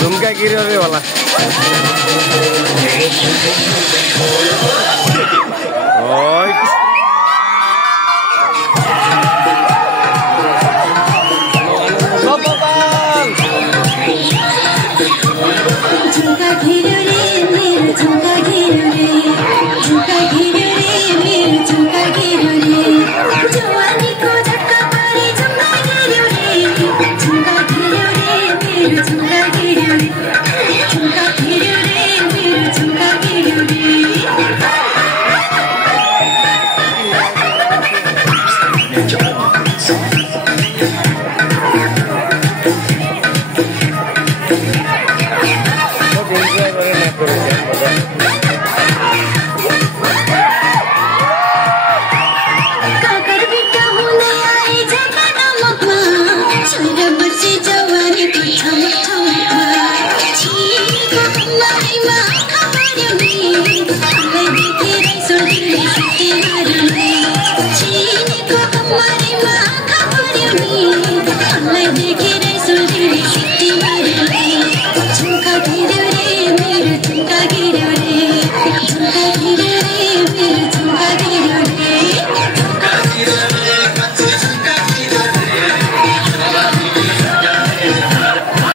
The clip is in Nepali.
झुमका गिर्यो रे होला ओइ झुमका गिर्यो रे मेरो झुमका गिर्यो रे झुमका गिर्यो रे मेरो झुमका गिर्यो रे जवानीको झट्का पारी झुमका गिर्यो रे झुमका गिर्यो रे मेरो झुमका गिर्यो रे झुमका गिर्यो रे मेरो झुमका गिर्यो रे काकर बिटा हुने आए झगडा मकमा छोरा बच्चे जवानीको छमक छमकमा छिनीको कम्मरमा खबर्यो नि मलाई देखेर सोधिने सुते मारुने छिनीको कम्मरमा खबर्यो नि मलाई देखेर